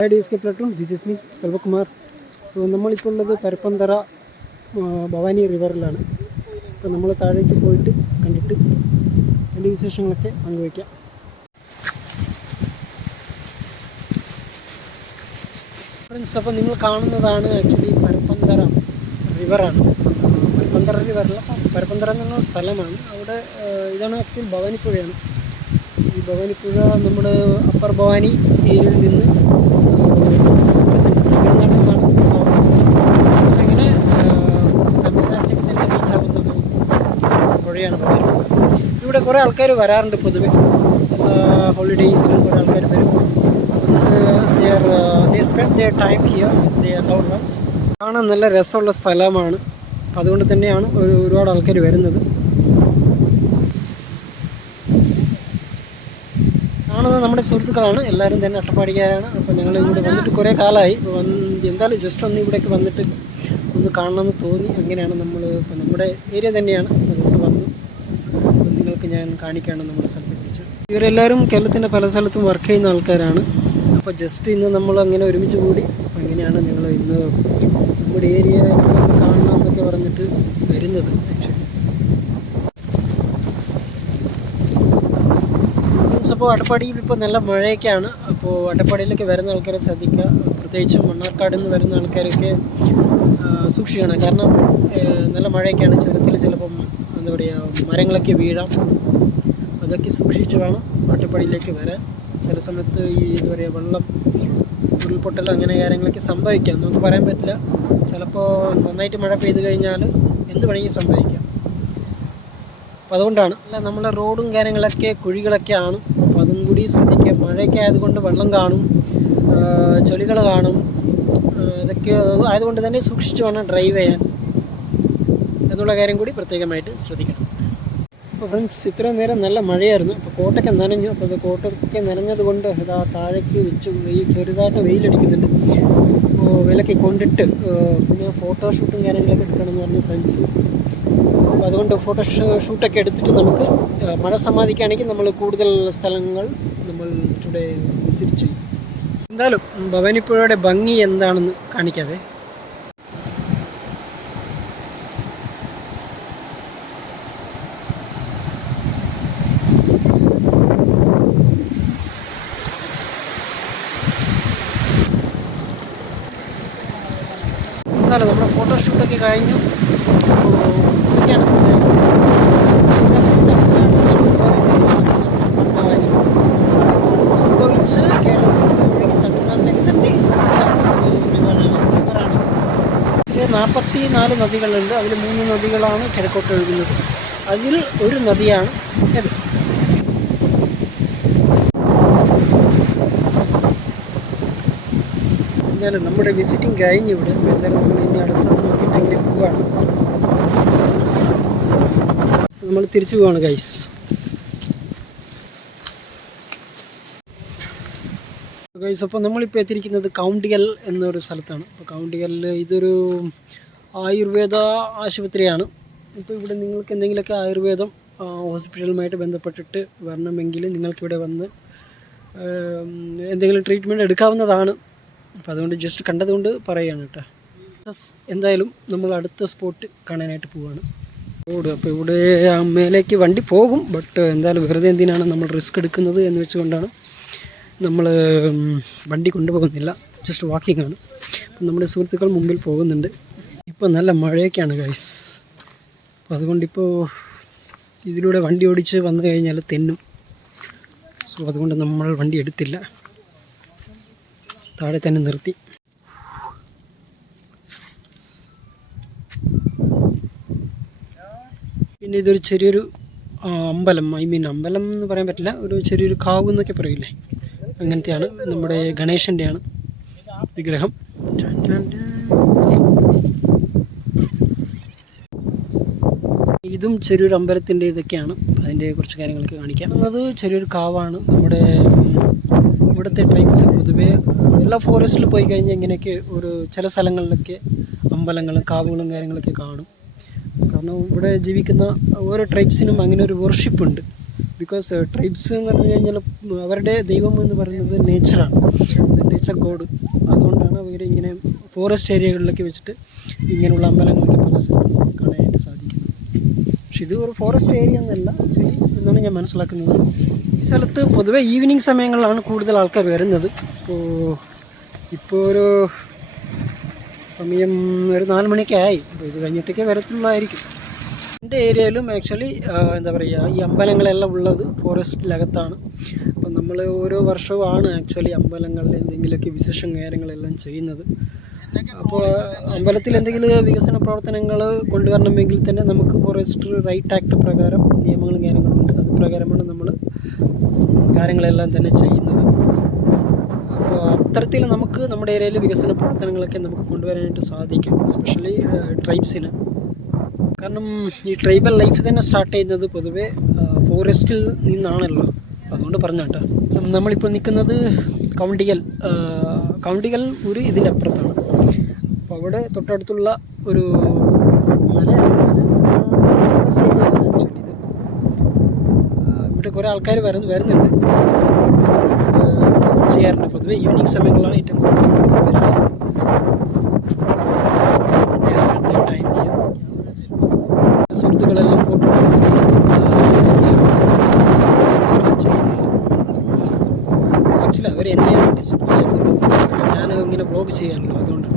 Hi DSK Platform, this is me, Selvakumar. So, നമ്മളിപ്പോൾ ഉള്ളത് പരപ്പന്തറ ഭവാനി റിവറിലാണ്. അപ്പോൾ നമ്മൾ താഴേക്ക് പോയിട്ട് കണ്ടിട്ട് എൻ്റെ വിശേഷങ്ങളൊക്കെ പങ്കുവയ്ക്കാം. ഫ്രണ്ട്സ്, അപ്പോൾ നിങ്ങൾ കാണുന്നതാണ് ആക്ച്വലി പരപ്പന്തറ റിവറാണ്. പരപ്പന്തറ റിവറല്ല, പരപ്പന്തറ എന്ന് പറഞ്ഞ സ്ഥലമാണ്. അവിടെ ഇതാണ് ആക്ച്വലി ഭവാനിപ്പുഴയാണ്. ഈ ഭവാനിപ്പുഴ നമ്മുടെ അപ്പർ ഭവാനി ഏരിയയിൽ നിന്ന് തമിഴ്നാട്ടിൽ നിന്നാണ് അങ്ങനെ തമിഴ്നാട്ടിലേക്ക് തന്നെ റീച്ചാകുന്നത് പുഴയാണ് ഭവാനി. ഇവിടെ കുറേ ആൾക്കാർ വരാറുണ്ട് പൊതുവെ. ഹോളിഡേയ്സിലും കുറേ ആൾക്കാർ വരും. they spend their time here with their loved ones. കാണാൻ നല്ല രസമുള്ള സ്ഥലമാണ്. അതുകൊണ്ട് തന്നെയാണ് ഒരുപാട് ആൾക്കാർ വരുന്നത്. കാണുന്നത് നമ്മുടെ സുഹൃത്തുക്കളാണ്, എല്ലാവരും തന്നെ അട്ടപ്പാടിക്കാരാണ്. അപ്പോൾ ഞങ്ങൾ ഇവിടെ വന്നിട്ട് കുറേ കാലമായി. എന്തായാലും ജസ്റ്റ് ഒന്ന് ഇവിടേക്ക് വന്നിട്ട് ഒന്ന് കാണണമെന്ന് തോന്നി. അങ്ങനെയാണ് നമ്മൾ ഇപ്പോൾ നമ്മുടെ ഏരിയ തന്നെയാണ്, അതുകൊണ്ട് വന്നു. അപ്പോൾ നിങ്ങൾക്ക് ഞാൻ കാണിക്കുകയാണ് നമ്മുടെ സ്ഥലത്തെ കുറിച്ച്. ഇവരെല്ലാവരും കേരളത്തിൻ്റെ പല സ്ഥലത്തും വർക്ക് ചെയ്യുന്ന ആൾക്കാരാണ്. അപ്പോൾ ജസ്റ്റ് ഇന്ന് നമ്മൾ അങ്ങനെ ഒരുമിച്ച് കൂടി. അങ്ങനെയാണ് ഞങ്ങൾ ഇന്ന് നമ്മുടെ ഏരിയ കാണണമെന്നൊക്കെ പറഞ്ഞിട്ട് വരുന്നത്. ആക്ച്വലി അപ്പോൾ അട്ടപ്പാടിയിൽ ഇപ്പോൾ നല്ല മഴയൊക്കെയാണ്. അപ്പോൾ അട്ടപ്പാടിയിലേക്ക് വരുന്ന ആൾക്കാരെ ശ്രദ്ധിക്കുക. പ്രത്യേകിച്ചും മണ്ണാർക്കാട് നിന്ന് വരുന്ന ആൾക്കാരൊക്കെ സൂക്ഷിക്കണം. കാരണം നല്ല മഴയൊക്കെയാണ്. ചെറുത്തിൽ ചിലപ്പം എന്താ പറയുക, മരങ്ങളൊക്കെ വീഴാം. അതൊക്കെ സൂക്ഷിച്ച് വേണം അട്ടപ്പാടിയിലേക്ക് വരാൻ. ചില സമയത്ത് ഈ എന്താ പറയുക, വെള്ളം ഉരുൾപൊട്ടൽ അങ്ങനെ കാര്യങ്ങളൊക്കെ സംഭവിക്കാം, നമുക്ക് പറയാൻ പറ്റില്ല. ചിലപ്പോൾ നന്നായിട്ട് മഴ പെയ്ത് കഴിഞ്ഞാൽ എന്ത് വേണമെങ്കിലും സംഭവിക്കാം. അപ്പോൾ അതുകൊണ്ടാണ് നമ്മളെ റോഡും കാര്യങ്ങളൊക്കെ കുഴികളൊക്കെ ആണ്. അപ്പോൾ അതും കൂടി ശ്രദ്ധിക്കുക. മഴയൊക്കെ ആയതുകൊണ്ട് വെള്ളം കാണും, ചെളികൾ കാണും. ഇതൊക്കെ ആയതുകൊണ്ട് തന്നെ സൂക്ഷിച്ച് വേണം ഡ്രൈവ് ചെയ്യാൻ എന്നുള്ള കാര്യം കൂടി പ്രത്യേകമായിട്ട് ശ്രദ്ധിക്കണം. അപ്പോൾ ഫ്രണ്ട്സ്, ഇത്രയും നേരം നല്ല മഴയായിരുന്നു. അപ്പോൾ കോട്ടൊക്കെ നനഞ്ഞു. അപ്പോൾ അത് കോട്ടൊക്കെ നനഞ്ഞത് കൊണ്ട് ഇതാ താഴേക്ക് വെച്ച് ചെറുതായിട്ട് വെയിലടിക്കുന്നുണ്ട്. അപ്പോൾ വിലക്കെ കൊണ്ടിട്ട് പിന്നെ ഫോട്ടോഷൂട്ടും കാര്യങ്ങളൊക്കെ എടുക്കണമെന്ന് പറഞ്ഞു ഫ്രണ്ട്സ്. അപ്പോൾ അതുകൊണ്ട് ഷൂട്ടൊക്കെ എടുത്തിട്ട് നമുക്ക് മഴ സമ്മതിക്കുകയാണെങ്കിൽ നമ്മൾ കൂടുതൽ സ്ഥലങ്ങൾ നമ്മൾ ഇവിടെ വിസിറ്റ് ചെയ്യും. എന്തായാലും ഭവാനിപ്പുഴയുടെ ഭംഗി എന്താണെന്ന് കാണിക്കാതെ. എന്നാലും നമ്മുടെ ഫോട്ടോഷൂട്ടൊക്കെ കഴിഞ്ഞു. ഇതൊക്കെയാണ് സംഭവിച്ച് കേരളത്തിൽ തമിഴ്നാട്ടിലേക്ക് തന്നെ റിവറാണ്. ഇതിൽ 44 നദികളുണ്ട്. അതിൽ 3 നദികളാണ് കിഴക്കോട്ട് ഒഴുകുന്നത്. അതിൽ ഒരു നദിയാണ് ഇത്. എന്തായാലും നമ്മുടെ വിസിറ്റിംഗ് കഴിഞ്ഞ് ഇവിടെ. എന്തായാലും നമ്മൾ ഇനി അടുത്തത് നോക്കിയിട്ടെങ്കിലും പോവുകയാണ്. നമ്മൾ തിരിച്ചു പോവാണ് ഗൈസ്. അപ്പോൾ നമ്മളിപ്പോൾ എത്തിയിരിക്കുന്നത് കൗണ്ടികൽ എന്നൊരു സ്ഥലത്താണ്. അപ്പോൾ കൗണ്ടികലിൽ ഇതൊരു ആയുർവേദ ആശുപത്രിയാണ്. ഇപ്പോൾ ഇവിടെ നിങ്ങൾക്ക് എന്തെങ്കിലുമൊക്കെ ആയുർവേദം ഹോസ്പിറ്റലുമായിട്ട് ബന്ധപ്പെട്ടിട്ട് വരണമെങ്കിൽ നിങ്ങൾക്കിവിടെ വന്ന് എന്തെങ്കിലും ട്രീറ്റ്മെൻറ്റ് എടുക്കാവുന്നതാണ്. അപ്പോൾ അതുകൊണ്ട് ജസ്റ്റ് കണ്ടതുകൊണ്ട് പറയുകയാണ് കേട്ടോ. എന്തായാലും നമ്മൾ അടുത്ത സ്പോട്ട് കാണാനായിട്ട് പോവുകയാണ്. റോഡ് അപ്പോൾ ഇവിടെ മേലേക്ക് വണ്ടി പോകും. ബട്ട് എന്തായാലും വെറുതെ എന്തിനാണ് നമ്മൾ റിസ്ക് എടുക്കുന്നത് എന്ന് വെച്ചുകൊണ്ടാണ് നമ്മൾ വണ്ടി കൊണ്ടുപോകുന്നില്ല. ജസ്റ്റ് വാക്കിംഗ് ആണ്. നമ്മുടെ സുഹൃത്തുക്കൾ മുമ്പിൽ പോകുന്നുണ്ട്. ഇപ്പോൾ നല്ല മഴയൊക്കെയാണ് ഗൈസ്. അപ്പോൾ അതുകൊണ്ടിപ്പോൾ ഇതിലൂടെ വണ്ടി ഓടിച്ച് വന്നു കഴിഞ്ഞാൽ തെന്നും. സോ അതുകൊണ്ട് നമ്മൾ വണ്ടി എടുത്തില്ല, താഴെ തന്നെ നിർത്തി. പിന്നെ ഇതൊരു ചെറിയൊരു അമ്പലം, അമ്പലം എന്ന് പറയാൻ പറ്റില്ല, ഒരു ചെറിയൊരു കാവ് എന്നൊക്കെ പറയില്ലേ, അങ്ങനത്തെയാണ്. നമ്മുടെ ഗണേശൻ്റെയാണ് വിഗ്രഹം. ഇതും ചെറിയൊരു അമ്പലത്തിൻ്റെ ഇതൊക്കെയാണ്. അതിൻ്റെ കുറച്ച് കാര്യങ്ങളൊക്കെ കാണിക്കാം. അത് ചെറിയൊരു കാവാണ്. നമ്മുടെ ഇവിടുത്തെ ട്രൈബ്സ് പൊതുവേ എല്ലാ ഫോറസ്റ്റിൽ പോയി കഴിഞ്ഞാൽ ഇങ്ങനെയൊക്കെ ഒരു ചില സ്ഥലങ്ങളിലൊക്കെ അമ്പലങ്ങളും കാവുകളും കാര്യങ്ങളൊക്കെ കാണും. കാരണം ഇവിടെ ജീവിക്കുന്ന ഓരോ ട്രൈബ്സിനും അങ്ങനെ ഒരു വർഷിപ്പുണ്ട്. ബിക്കോസ് ട്രൈബ്സ് എന്ന് പറഞ്ഞു കഴിഞ്ഞാൽ അവരുടെ ദൈവം എന്ന് പറയുന്നത് നേച്ചറാണ്, നേച്ചർ ഗോഡ്. അതുകൊണ്ടാണ് അവർ ഇങ്ങനെ ഫോറസ്റ്റ് ഏരിയകളിലൊക്കെ വെച്ചിട്ട് ഇങ്ങനെയുള്ള അമ്പലങ്ങളൊക്കെ പല സ്ഥലത്തും കാണാനായിട്ട് സാധിക്കുന്നത്. പക്ഷെ ഇത് ഒരു ഫോറസ്റ്റ് ഏരിയ എന്നല്ല എന്നാണ് ഞാൻ മനസ്സിലാക്കുന്നത്. ഈ സ്ഥലത്ത് പൊതുവെ ഈവനിങ് സമയങ്ങളിലാണ് കൂടുതൽ ആൾക്കാർ വരുന്നത്. ഇപ്പോൾ ഒരു സമയം ഒരു 4 മണിയൊക്കെ ആയി. അപ്പോൾ ഇത് കഴിഞ്ഞിട്ടൊക്കെ വരത്തുള്ളതായിരിക്കും. എൻ്റെ ഏരിയയിലും ആക്ച്വലി എന്താ പറയുക, ഈ അമ്പലങ്ങളെല്ലാം ഉള്ളത് ഫോറസ്റ്റിനകത്താണ്. അപ്പം നമ്മൾ ഓരോ വർഷവുമാണ് ആക്ച്വലി അമ്പലങ്ങളിൽ എന്തെങ്കിലുമൊക്കെ വിശേഷം കാര്യങ്ങളെല്ലാം ചെയ്യുന്നത്. അപ്പോൾ അമ്പലത്തിൽ എന്തെങ്കിലും വികസന പ്രവർത്തനങ്ങൾ കൊണ്ടുവരണമെങ്കിൽ തന്നെ നമുക്ക് ഫോറസ്റ്റ് റൈറ്റ് ആക്ട് പ്രകാരം നിയമങ്ങളും കാര്യങ്ങളുണ്ട്. അത് പ്രകാരമാണ് നമ്മൾ കാര്യങ്ങളെല്ലാം തന്നെ ചെയ്യുന്നത്. അപ്പോൾ അത്തരത്തിൽ നമുക്ക് നമ്മുടെ ഏരിയയിൽ വികസന പ്രവർത്തനങ്ങളൊക്കെ നമുക്ക് കൊണ്ടുവരാനായിട്ട് സാധിക്കും, എസ്പെഷ്യലി ട്രൈബ്സിന്. കാരണം ഈ ട്രൈബൽ ലൈഫ് തന്നെ സ്റ്റാർട്ട് ചെയ്യുന്നത് പൊതുവേ ഫോറസ്റ്റിൽ നിന്നാണല്ലോ. അതുകൊണ്ട് പറഞ്ഞു കേട്ടോ. നമ്മളിപ്പോൾ നിൽക്കുന്നത് കൗണ്ടികൽ ഒരു ഇതിൻ്റെ അപ്പുറത്താണ്. അപ്പോൾ അവിടെ തൊട്ടടുത്തുള്ള ഒരു ഇവിടെ കുറേ ആൾക്കാർ വരുന്നുണ്ട്, ചെയ്യാറുണ്ട്. പൊതുവെ ഈവനിങ് സമയങ്ങളിലാണ് ഏറ്റവും കൂടുതൽ സുഹൃത്തുക്കളെല്ലാം ഫോട്ടോ ആക്ച്വലി അവർ എന്നെയാണ് ഡിസ്റ്റർബ് ചെയ്യുന്നത്. ഞാൻ ഇങ്ങനെ വ്ലോഗ് ചെയ്യാമല്ലോ, അതുകൊണ്ട്.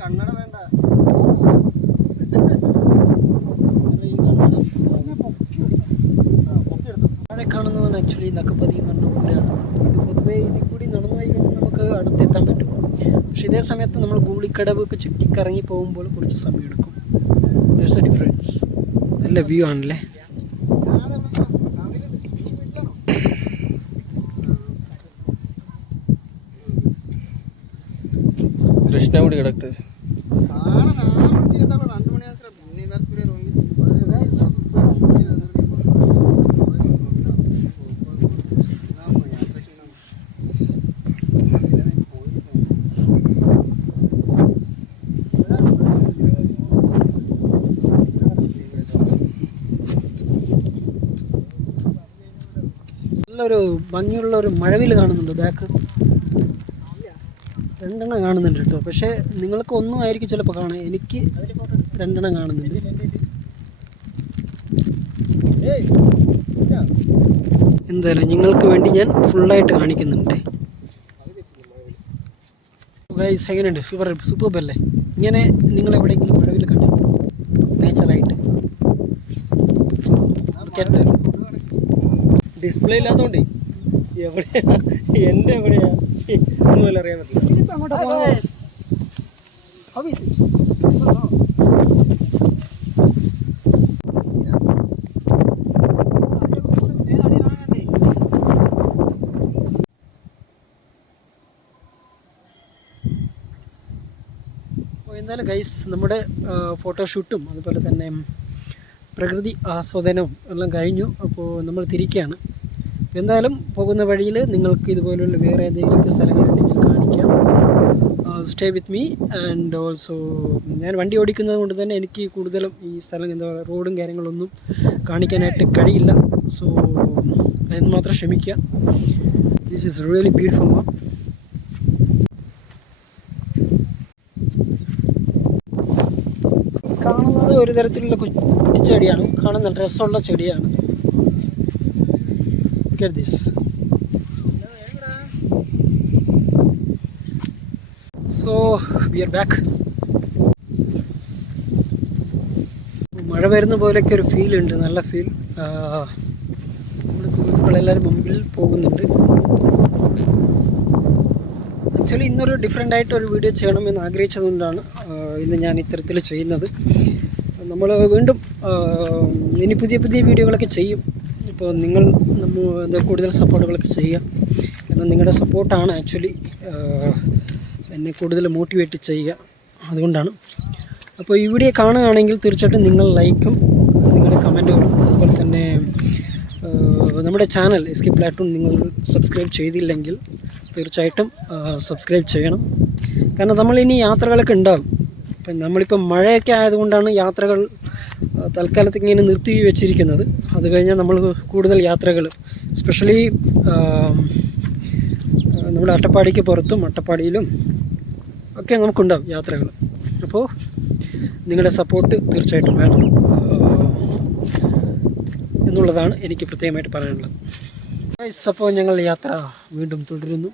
കണ്ണട വേണ്ട, അവിടെ കാണുന്നതാണ് ആക്ച്വലി നക്കപ്പതി എന്ന് പറഞ്ഞ പുഴയാണ്. ഇത് പൊതുവേ ഇതിൽ കൂടി നടന്നു കഴിഞ്ഞാൽ നമുക്ക് അടുത്തെത്താൻ പറ്റും. പക്ഷേ ഇതേ സമയത്ത് നമ്മൾ ഗൂളിക്കടവ് ഒക്കെ ചുറ്റിക്കറങ്ങി പോകുമ്പോൾ കുറച്ച് സമയം എടുക്കും. ദർസ് എ ഡിഫറൻസ്. നല്ല വ്യൂ ആണല്ലേ. കൃഷ്ണകുടി കിടക്ക് നല്ലൊരു ഭംഗിയുള്ള ഒരു മഴവിൽ കാണുന്നുണ്ട്. ബാക്ക് 2 എണ്ണം കാണുന്നുണ്ട് കേട്ടോ. പക്ഷേ നിങ്ങൾക്ക് ഒന്നും ആയിരിക്കും ചിലപ്പോൾ കാണാം. എനിക്ക് 2 എണ്ണം കാണുന്നുണ്ട്. എന്തായാലും നിങ്ങൾക്ക് വേണ്ടി ഞാൻ ഫുള്ളായിട്ട് കാണിക്കുന്നുണ്ട്. ഗൈസ് എങ്ങനെയുണ്ട്? സൂപ്പർബല്ലേ? ഇങ്ങനെ നിങ്ങൾ എവിടെയെങ്കിലും മഴവിൽ കണ്ടിട്ടുണ്ടോ നേച്ചറായിട്ട്? ഡിസ്പ്ലേ ഇല്ലാത്തതുകൊണ്ട് എവിടെയാ എൻ്റെ എവിടെയാ ഒന്നുമല്ല അറിയാൻ പറ്റില്ല. എന്തായാലും ഗൈസ് നമ്മുടെ ഫോട്ടോഷൂട്ടും അതുപോലെ തന്നെ പ്രകൃതി ആസ്വാദനവും എല്ലാം കഴിഞ്ഞു. അപ്പോൾ നമ്മൾ തിരിക്കുകയാണ്. എന്തായാലും പോകുന്ന വഴിയിൽ നിങ്ങൾക്ക് ഇതുപോലുള്ള വേറെ ഏതെങ്കിലുമൊക്കെ സ്ഥലങ്ങളുണ്ടെങ്കിൽ കാണിക്കാം. Stay with me. And also ഞാൻ വണ്ടി ഓടിക്കുന്നത് കൊണ്ട് തന്നെ എനിക്ക് കൂടുതലും ഈ സ്ഥലം എന്താ പറയുക റോഡും കാര്യങ്ങളൊന്നും കാണിക്കാനായിട്ട് കഴിയില്ല. സോ അതിന് മാത്രം ക്ഷമിക്കുക. ദിസ് ഈസ് റിയലി ബ്യൂട്ടിഫുൾ മാം. കാണുന്നത് ഒരു തരത്തിലുള്ള കുറ്റിച്ചെടിയാണ്. കാണാൻ നല്ല രസമുള്ള ചെടിയാണ്. Look at this. So we are back. മഴ വരുന്ന പോലെയൊക്കെ ഒരു ഫീൽ ഉണ്ട്, നല്ല ഫീൽ. നമ്മുടെ സുഹൃത്തുക്കളെല്ലാവരും മുമ്പിൽ പോകുന്നുണ്ട്. ആക്ച്വലി ഇന്നൊരു ഡിഫറെൻ്റ് ആയിട്ടൊരു വീഡിയോ ചെയ്യണമെന്ന് ആഗ്രഹിച്ചതുകൊണ്ടാണ് ഇന്ന് ഞാൻ ഇത്തരത്തിൽ ചെയ്യുന്നത്. നമ്മൾ വീണ്ടും ഇനി പുതിയ പുതിയ വീഡിയോകളൊക്കെ ചെയ്യും. ഇപ്പോൾ നിങ്ങൾ എന്താ കൂടുതൽ സപ്പോർട്ടുകളൊക്കെ ചെയ്യുക. കാരണം നിങ്ങളുടെ സപ്പോർട്ടാണ് ആക്ച്വലി എന്നെ കൂടുതൽ മോട്ടിവേറ്റ് ചെയ്യുക. അതുകൊണ്ടാണ്. അപ്പോൾ ഈ വീഡിയോ കാണുകയാണെങ്കിൽ തീർച്ചയായിട്ടും നിങ്ങൾ ലൈക്കും നിങ്ങളുടെ കമൻറ്റുകളും അതുപോലെ തന്നെ നമ്മുടെ ചാനൽ എസ്കേപ്പ് പ്ലാറ്റൂൺ നിങ്ങൾ സബ്സ്ക്രൈബ് ചെയ്തില്ലെങ്കിൽ തീർച്ചയായിട്ടും സബ്സ്ക്രൈബ് ചെയ്യണം. കാരണം നമ്മളിനി യാത്രകളൊക്കെ ഉണ്ടാവും. ഇപ്പം നമ്മളിപ്പം മഴയൊക്കെ ആയതുകൊണ്ടാണ് യാത്രകൾ തൽക്കാലത്തേക്ക് ഇങ്ങനെ നിർത്തി വെച്ചിരിക്കുന്നത്. അത് കഴിഞ്ഞാൽ നമ്മൾ കൂടുതൽ യാത്രകൾ എസ്പെഷ്യലി നമ്മുടെ അട്ടപ്പാടിക്ക് പുറത്തും അട്ടപ്പാടിയിലും ഒക്കെ നമുക്കുണ്ടാവും യാത്രകൾ. അപ്പോൾ നിങ്ങളുടെ സപ്പോർട്ട് തീർച്ചയായിട്ടും വേണം എന്നുള്ളതാണ് എനിക്ക് പ്രത്യേകമായിട്ട് പറയാനുള്ളത്. അപ്പോൾ ഞങ്ങൾ യാത്ര വീണ്ടും തുടരുന്നു.